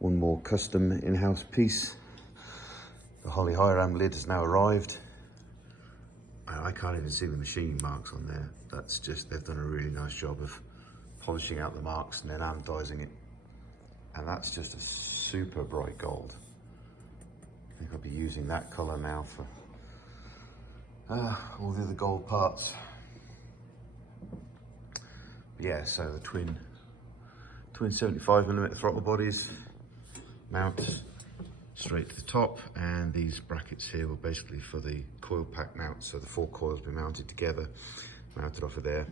one more custom in-house piece. The Holly Hiram lid has now arrived. I can't even see the machining marks on there. That's just, they've done a really nice job of polishing out the marks and then anodizing it. And that's just a super bright gold. I think I'll be using that color now for all the other gold parts. But yeah, so the twin 75mm throttle bodies mount straight to the top, and these brackets here were basically for the coil pack mount, so the 4 coils will be mounted together, mounted off of there.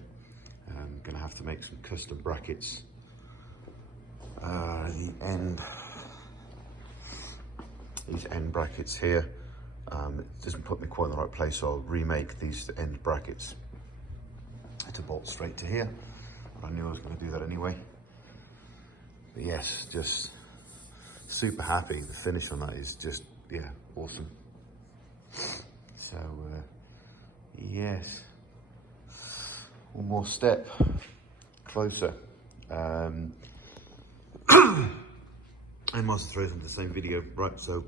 I'm gonna have to make some custom brackets. These end brackets here, it doesn't put me quite in the right place, so I'll remake these end brackets to bolt straight to here. But I knew I was going to do that anyway. But yes, just super happy. The finish on that is just, yeah, awesome. So yes, one more step closer. And must throw into the same video, right? So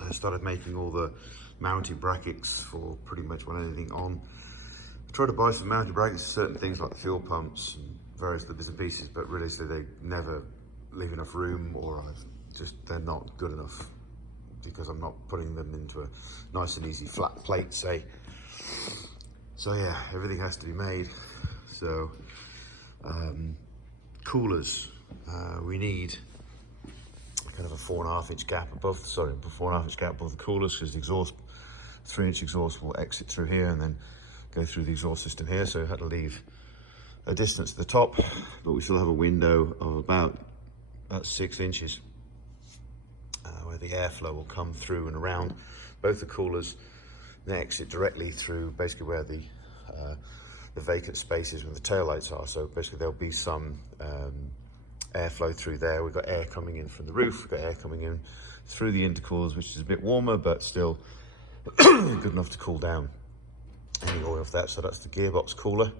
I started making all the mounting brackets for pretty much when anything on. I tried to buy some mounting brackets for certain things like the fuel pumps and various other bits and pieces, but really so they never leave enough room, or they're not good enough because I'm not putting them into a nice and easy flat plate, say. So yeah, everything has to be made. So coolers, we need kind of a 4.5 inch gap above, 4.5 inch gap above the coolers, because the exhaust, 3-inch exhaust will exit through here and then go through the exhaust system here. So I had to leave a distance to the top, but we still have a window of about 6 inches where the airflow will come through and around both the coolers. They exit directly through basically where the vacant spaces where the taillights are. So basically there'll be some airflow through there. We've got air coming in from the roof, we've got air coming in through the intercoolers, which is a bit warmer, but still good enough to cool down any oil of that. So that's the gearbox cooler,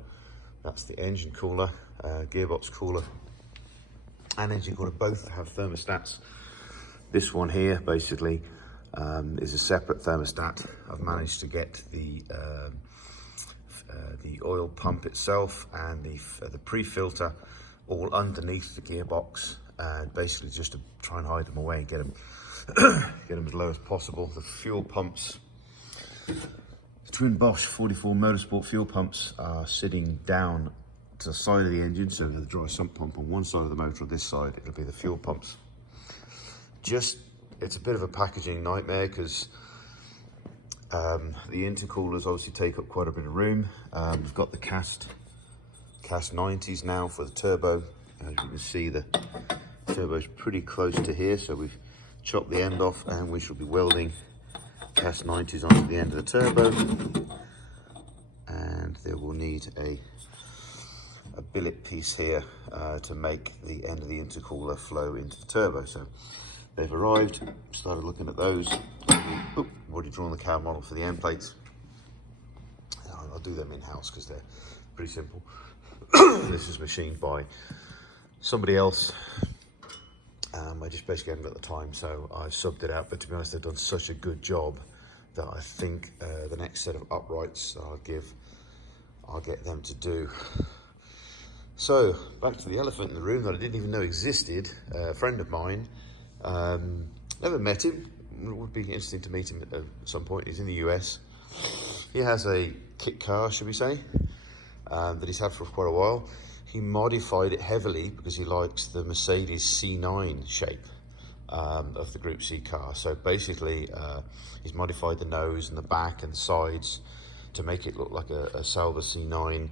that's the engine cooler, gearbox cooler and engine cooler both have thermostats. This one here basically is a separate thermostat. I've managed to get the oil pump itself and the pre-filter all underneath the gearbox, and basically just to try and hide them away and get them as low as possible. The fuel pumps, the twin Bosch 44 Motorsport fuel pumps are sitting down to the side of the engine, so the dry sump pump on one side of the motor, on this side it'll be the fuel pumps. It's a bit of a packaging nightmare because the intercoolers obviously take up quite a bit of room. We've got the cast 90s now for the turbo. As you can see, the turbo is pretty close to here, so we've chopped the end off and we shall be welding cast 90s onto the end of the turbo, and there will need a billet piece here to make the end of the intercooler flow into the turbo. So they've arrived, started looking at those. I've already drawn the cab model for the end plates. I'll do them in-house because they're pretty simple. This is machined by somebody else. I just basically haven't got the time, so I subbed it out. But to be honest, they've done such a good job that I think the next set of uprights I'll get them to do. So back to the elephant in the room that I didn't even know existed. A friend of mine, never met him. It would be interesting to meet him at some point. He's in the US. He has a kit car, should we say, that he's had for quite a while. He modified it heavily because he likes the Mercedes C9 shape of the Group C car. So basically, he's modified the nose and the back and the sides to make it look like a Sauber C9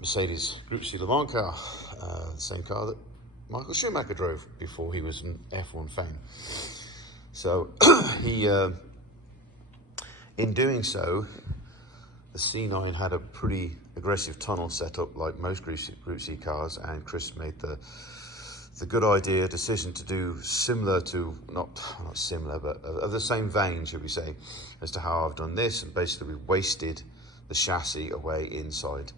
Mercedes Group C Le Mans car, the same car that Michael Schumacher drove before he was an F1 fan. So he, in doing so, the C9 had a pretty aggressive tunnel setup like most Group C cars, and Chris made the good decision to do similar to, not similar, but of the same vein, should we say, as to how I've done this. And basically we wasted the chassis away inside.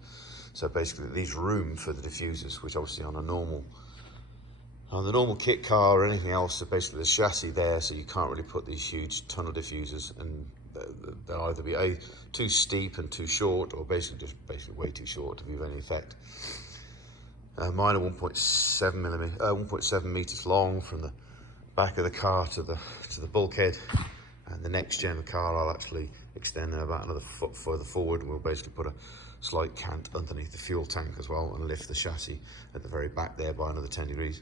So basically it leaves room for the diffusers, which obviously on a normal On the normal kit car or anything else, so basically the chassis there, so you can't really put these huge tunnel diffusers, and they'll either be too steep and too short, or basically way too short to be of any effect. Mine are 1.7 meters long from the back of the car to the bulkhead, and the next gen car I'll actually extend about another foot further forward. We'll basically put a slight cant underneath the fuel tank as well, and lift the chassis at the very back there by another 10 degrees.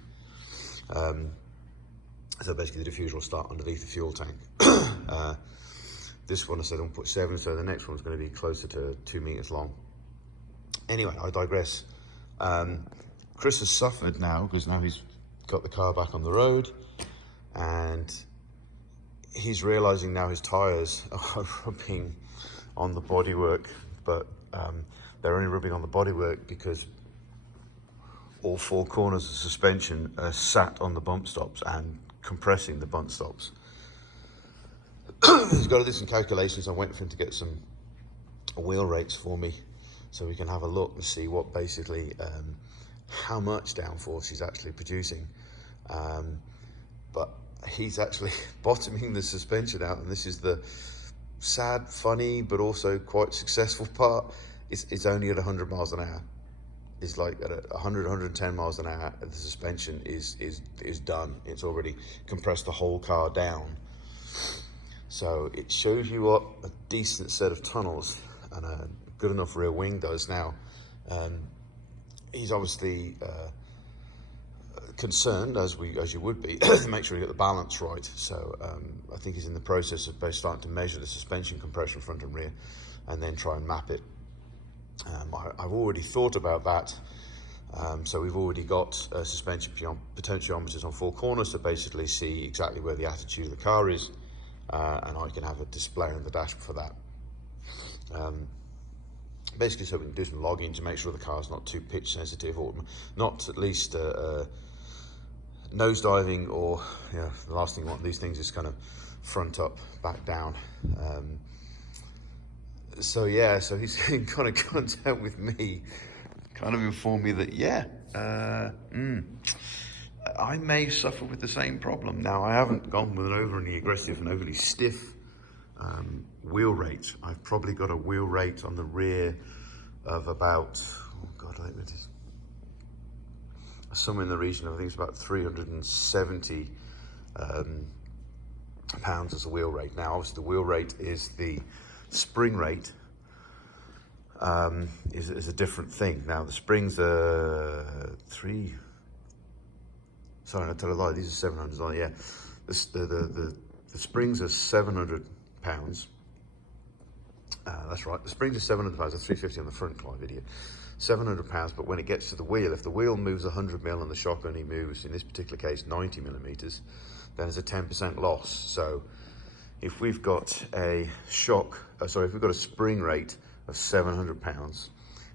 So basically the diffuser will start underneath the fuel tank. This one I said 1.7, so the next one's going to be closer to 2 meters long. Anyway, I digress. Chris has suffered now, because now he's got the car back on the road, and he's realizing now his tires are rubbing on the bodywork, but they're only rubbing on the bodywork because all 4 corners of the suspension are sat on the bump stops and compressing the bump stops. He's got to do some calculations. I went for him to get some wheel rates for me, so we can have a look and see what basically how much downforce he's actually producing. But he's actually bottoming the suspension out, and this is the sad, funny, but also quite successful part. It's only at 100 miles an hour. It's like at 100, 110 miles an hour, the suspension is done. It's already compressed the whole car down. So it shows you what a decent set of tunnels and a good enough rear wing does. Now, he's obviously concerned, as you would be, to make sure you get the balance right. So I think he's in the process of starting to measure the suspension compression front and rear, and then try and map it. I've already thought about that. So we've already got suspension potentiometers on 4 corners to basically see exactly where the attitude of the car is, and I can have a display on the dashboard for that. Basically, so we can do some logging to make sure the car's not too pitch sensitive, or not at least nosediving, or the last thing you want these things is kind of front up, back down. So he's in kind of contact with me, kind of informed me that I may suffer with the same problem. Now, I haven't gone with an overly aggressive and overly stiff wheel rate. I've probably got a wheel rate on the rear of about, I think it is somewhere in the region of, I think it's about 370 pounds as a wheel rate. Now, obviously the wheel rate is the spring rate, is a different thing. Now the springs are sorry, I tell a lie, these are 700, oh yeah. The springs are 700 pounds. That's right, the springs are 700 pounds, 350 on the front clive video. 700 pounds, but when it gets to the wheel, if the wheel moves 100 mil and the shock only moves, in this particular case, 90 millimeters, then there's a 10% loss. So if we've got a if we've got a spring rate of 700 pounds,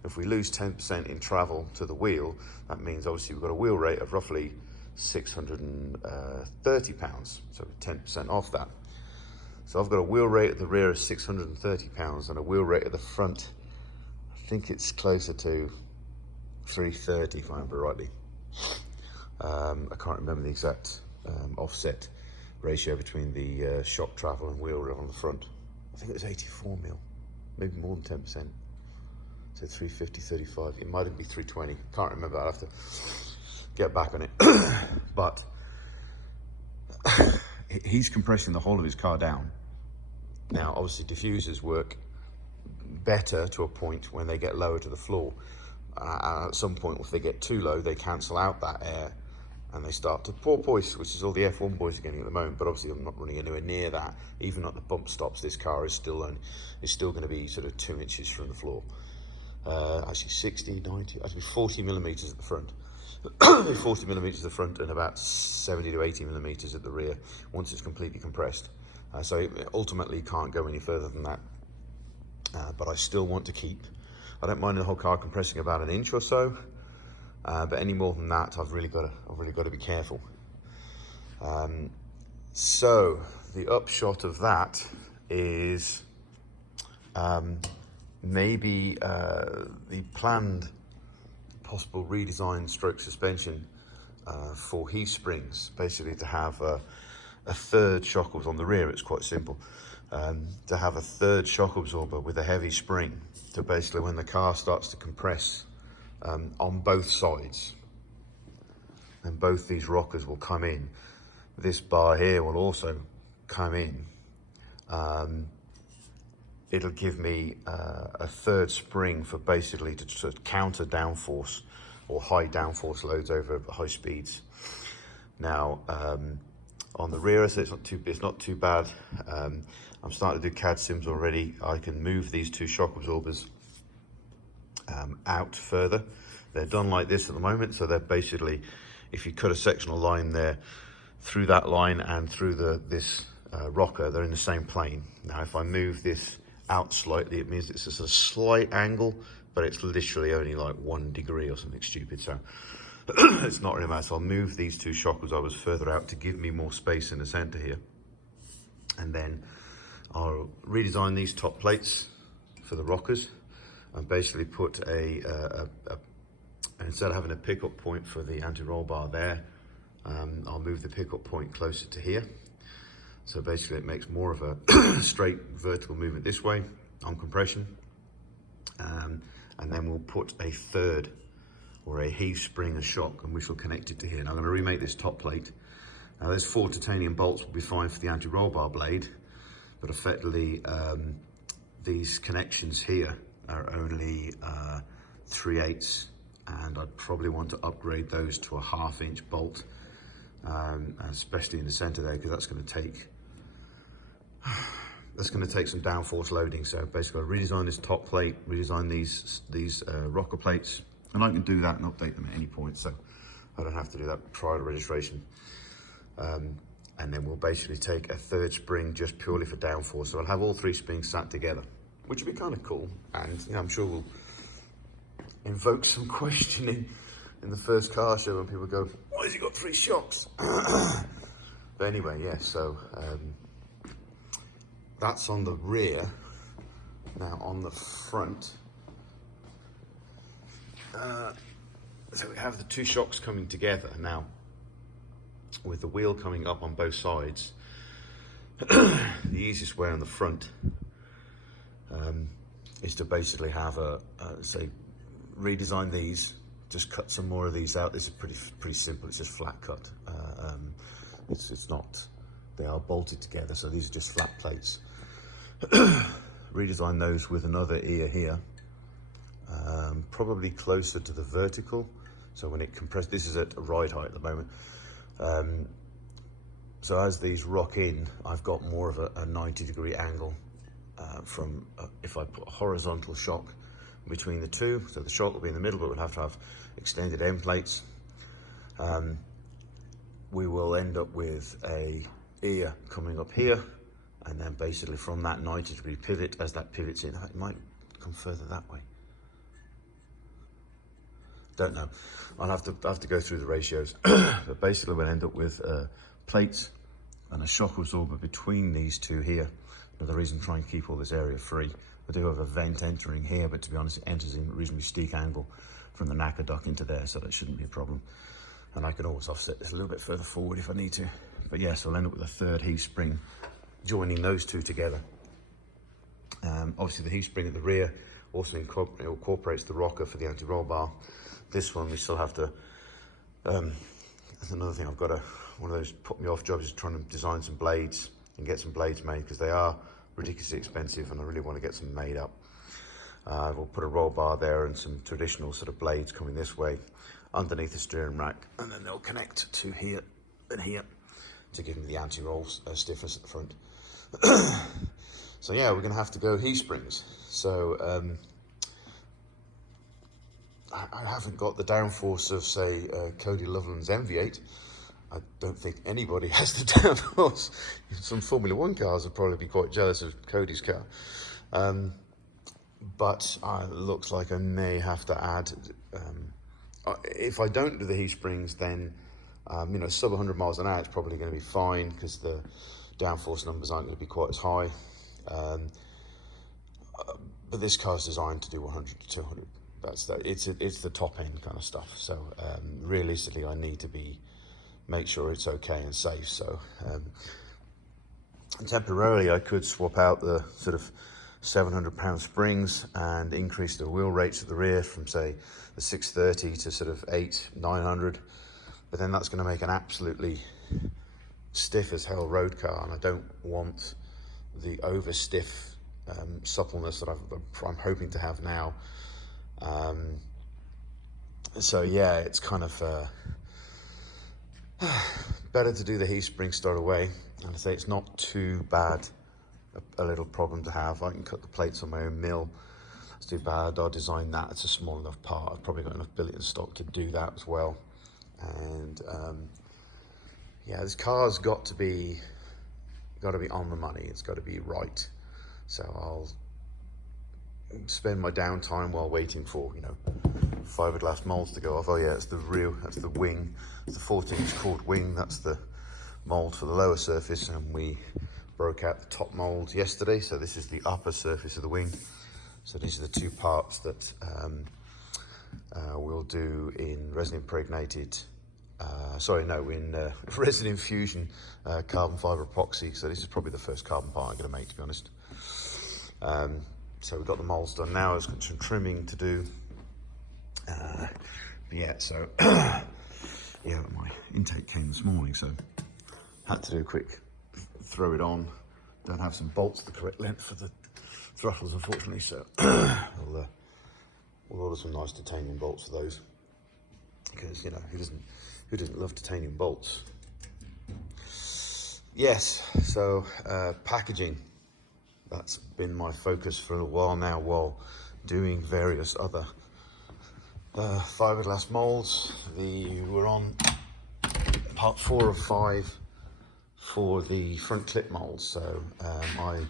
if we lose 10% in travel to the wheel, that means obviously we've got a wheel rate of roughly 630 pounds, so 10% off that. So I've got a wheel rate at the rear of 630 pounds and a wheel rate at the front, I think it's closer to 330 if I remember rightly. I can't remember the exact offset ratio between the shock travel and wheel on the front. I think it was 84 mil, maybe more than 10%. So 350, 35, it might even be 320. Can't remember, I'll have to get back on it. But he's compressing the whole of his car down. Now, obviously diffusers work better to a point when they get lower to the floor. At some point, if they get too low, they cancel out that air and they start to porpoise, which is all the F1 boys are getting at the moment. But obviously I'm not running anywhere near that. Even at the bump stops, this car is still going to be sort of 2 inches from the floor. Actually 60, 90, actually 40 millimeters at the front. 40 millimeters at the front and about 70 to 80 millimeters at the rear once it's completely compressed. So it ultimately can't go any further than that. But I still want to keep, I don't mind the whole car compressing about an inch or so, but any more than that, I've really got to be careful. So the upshot of that is maybe the planned possible redesign stroke suspension for Heave springs, basically to have a third shock absorber. On the rear it's quite simple, to have a third shock absorber with a heavy spring, to basically when the car starts to compress on both sides, and both these rockers will come in, this bar here will also come in. It'll give me a third spring for basically to sort of counter downforce or high downforce loads over high speeds. Now, on the rear, so it's not too bad. I'm starting to do CAD sims already. I can move these two shock absorbers out further. They're done like this at the moment, so they're basically, if you cut a sectional line there, through that line and through this rocker, they're in the same plane. Now, if I move this out slightly, it means it's just a slight angle, but it's literally only like 1 degree or something stupid, so it's not really matter. So I'll move these two shock absorbers further out to give me more space in the center here, and then I'll redesign these top plates for the rockers and basically put instead of having a pickup point for the anti-roll bar there, I'll move the pickup point closer to here. So basically it makes more of a straight vertical movement this way on compression. And then we'll put a third or a Heave spring, a shock, and we shall connect it to here. Now I'm going to remake this top plate. Now those 4 titanium bolts will be fine for the anti-roll bar blade, but effectively these connections here are only 3/8, and I'd probably want to upgrade those to a 1/2 inch bolt, especially in the center there, because that's going to take some downforce loading. So basically I'll redesign this top plate, redesign these rocker plates, and I can do that and update them at any point, so I don't have to do that prior to registration. And then we'll basically take a third spring just purely for downforce. So I'll have all 3 springs sat together, which would be kind of cool. And I'm sure we'll invoke some questioning in the first car show when people go, why has he got 3 shocks? But anyway, yeah, so that's on the rear. Now on the front, so we have the 2 shocks coming together. Now, with the wheel coming up on both sides, the easiest way on the front is to basically have say, redesign these, just cut some more of these out. This is pretty simple, it's just flat cut. It's not, they are bolted together, so these are just flat plates. Redesign those with another ear here, probably closer to the vertical, so when it compresses, this is at ride height at the moment. So as these rock in, I've got more of a 90-degree angle from if I put a horizontal shock between the two. So the shock will be in the middle, but we'll have to have extended end plates. We will end up with a ear coming up here, and then basically from that 90-degree pivot, as that pivots in, it might come further that way. Don't know. I'll have to go through the ratios. But basically we'll end up with plates and a shock absorber between these two here. Another reason I'm trying to keep all this area free. I do have a vent entering here, but to be honest, it enters in a reasonably steep angle from the knacker duct into there, so that shouldn't be a problem. And I can always offset this a little bit further forward if I need to. But yes, yeah, so I'll end up with a third Heave spring joining those two together. Obviously the Heave spring at the rear also incorporates the rocker for the anti-roll bar. This one we still have to, that's another thing I've got one of those put me off jobs is trying to design some blades and get some blades made, because they are ridiculously expensive and I really want to get some made up. We'll put a roll bar there and some traditional sort of blades coming this way underneath the steering rack, and then they'll connect to here and here to give them the anti-roll stiffness at the front. So yeah, we're going to have to go Heave springs. So I haven't got the downforce of, say, Cody Loveland's MV8. I don't think anybody has the downforce. Some Formula 1 cars would probably be quite jealous of Cody's car. But it looks like I may have to add, if I don't do the Heave springs, then sub 100 miles an hour is probably going to be fine, because the downforce numbers aren't going to be quite as high. But this car is designed to do 100 to 200 it's the top end kind of stuff. So realistically, I need to make sure it's okay and safe. So temporarily, I could swap out the sort of 700-pound springs and increase the wheel rates at the rear from, say, the 630 to sort of 900. But then that's going to make an absolutely stiff as hell road car, and I don't want the over stiff suppleness that I'm hoping to have now. So yeah, it's kind of better to do the Heave spring start away. And I say it's not too bad, a little problem to have. I can cut the plates on my own mill. It's too bad. I'll design that. It's a small enough part. I've probably got enough billet in stock to do that as well. And yeah, this car's got to be on the money. It's got to be right. So I'll spend my downtime while waiting for, you know, fiberglass molds to go off. Oh yeah, that's the wing. It's the 14-inch chord wing. That's the mold for the lower surface, and we broke out the top mold yesterday. So this is the upper surface of the wing. So these are the two parts that we'll do in resin impregnated. In resin infusion carbon fiber epoxy. So this is probably the first carbon part I'm going to make, to be honest. So we've got the molds done now. I've got some trimming to do. Yeah, so yeah, my intake came this morning, so had to do a quick throw it on. Don't have some bolts the correct length for the throttles, unfortunately, so we'll order some nice titanium bolts for those, because, you know, who doesn't love titanium bolts? Yes, so packaging, that's been my focus for a while now, while doing various other fiberglass molds. We're on part 4 of 5 for the front clip molds. So I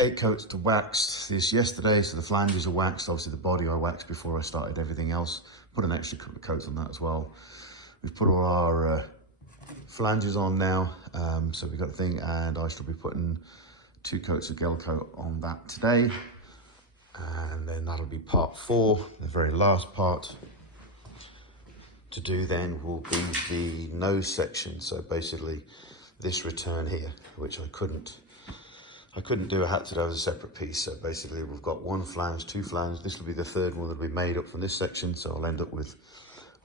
8 coats to waxed this yesterday, so the flanges are waxed. Obviously the body I waxed before I started everything else. Put an extra couple of coats on that as well. We've put all our flanges on now, so we've got a thing, and I shall be putting 2 coats of gel coat on that today, and then that'll be part 4. The very last part to do then will be the nose section. So basically this return here, which I couldn't do. I had to do as a separate piece. So basically we've got 1 flange, 2 flanges. This will be the 3rd one that'll be made up from this section. So I'll end up with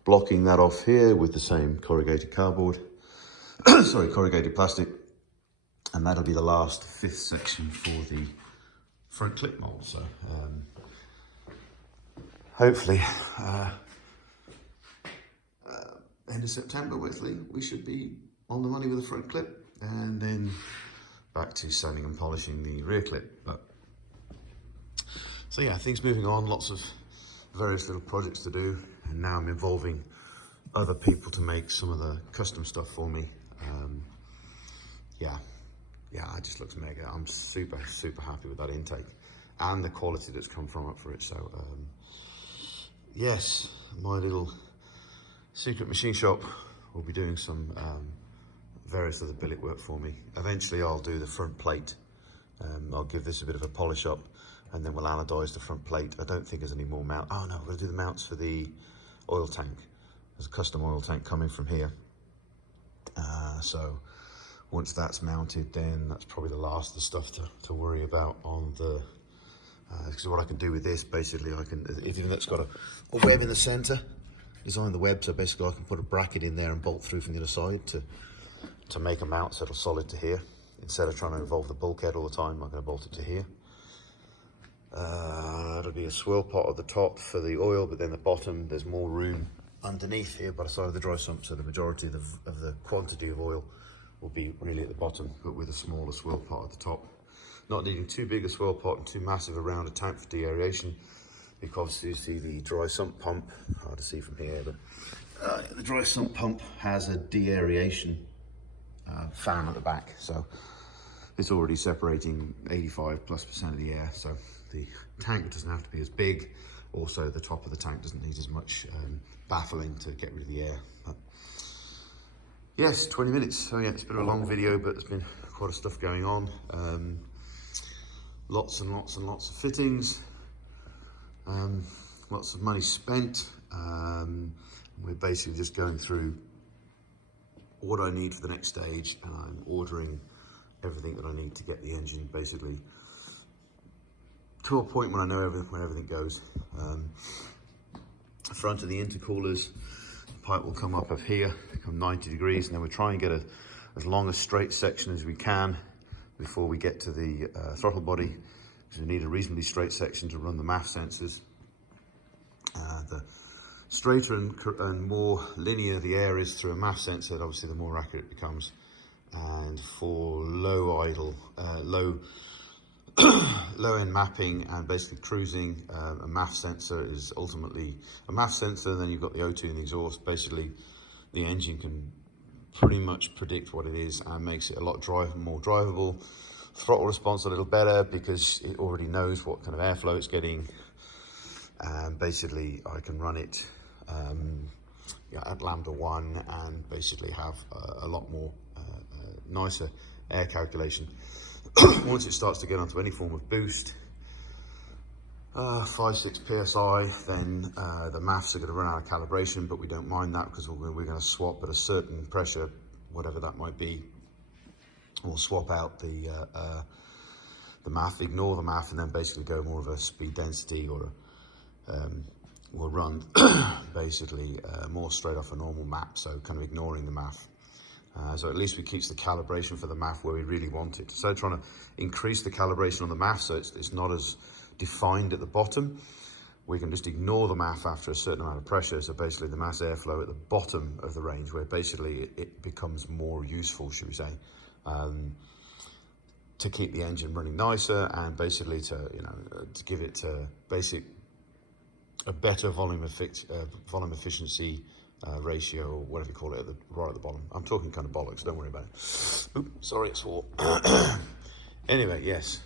blocking that off here with the same corrugated cardboard, sorry, corrugated plastic. And that'll be the last 5th section for the front clip mold. So hopefully end of September, we should be on the money with the front clip, and then back to sanding and polishing the rear clip. But so yeah, things moving on, lots of various little projects to do, and now I'm involving other people to make some of the custom stuff for me. Yeah, it just looks mega. I'm super happy with that intake and the quality that's come from it for it. So yes, my little secret machine shop will be doing some various other billet work for me. Eventually I'll do the front plate. I'll give this a bit of a polish up, and then we'll anodize the front plate. I don't think there's any more mount. Oh no, we're gonna do the mounts for the oil tank. There's a custom oil tank coming from here. So once that's mounted, then that's probably the last of the stuff to worry about on the, because what I can do with this, basically I can, even though it's got a web in the center, design the web, so basically I can put a bracket in there and bolt through from the other side to make a mount so it'll solid to here. Instead of trying to involve the bulkhead all the time, I'm going to bolt it to here. It'll be a swirl pot at the top for the oil, but then the bottom, there's more room underneath here by the side of the dry sump, so the majority of the quantity of oil will be really at the bottom, but with a smaller swirl pot at the top. Not needing too big a swirl pot and too massive around a tank for de-aeration, because you see the dry sump pump, hard to see from here, but the dry sump pump has a de-aeration fan at the back, so it's already separating 85+% of the air, so the tank doesn't have to be as big. Also, the top of the tank doesn't need as much baffling to get rid of the air. But yes, 20 minutes. So yeah, it's been a long video, but there's been quite a lot of stuff going on. Lots and lots and lots of fittings. Lots of money spent. We're basically just going through what I need for the next stage, and I'm ordering everything that I need to get the engine basically to a point when I know where everything goes. The front of the intercoolers, the pipe will come up here, come 90 degrees, and then we'll try and get as long a straight section as we can before we get to the throttle body, because we need a reasonably straight section to run the MAF sensors. The straighter and more linear the air is through a MAF sensor, obviously the more accurate it becomes. And for low idle, low end mapping and basically cruising, a MAF sensor is ultimately a MAF sensor. Then you've got the O2 and the exhaust. Basically, the engine can pretty much predict what it is and makes it a lot more drivable. Throttle response a little better because it already knows what kind of airflow it's getting. And basically, I can run it at lambda 1 and basically have a lot more nicer air calculation. Once it starts to get onto any form of boost, 5-6 psi, then the MAFs are going to run out of calibration, but we don't mind that because we're going to swap at a certain pressure, whatever that might be. We'll swap out the MAF, ignore the MAF, and then basically go more of a speed density, or we'll run basically more straight off a normal map, so kind of ignoring the MAF. So at least we keep the calibration for the MAF where we really want it. So trying to increase the calibration on the MAF so it's not as defined at the bottom. We can just ignore the MAF after a certain amount of pressure. So basically the mass airflow at the bottom of the range, where basically it becomes more useful, should we say, to keep the engine running nicer and basically to give it a better volume efficiency ratio, or whatever you call it, right at the bottom. I'm talking kind of bollocks, don't worry about it. Oops, sorry, it's swore. Anyway, yes,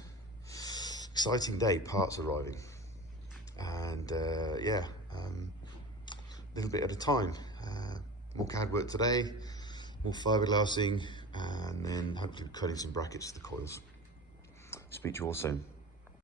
exciting day, parts arriving, and yeah, a little bit at a time. More CAD work today, more fiberglassing, and then hopefully cutting some brackets to the coils. Speak to you all soon.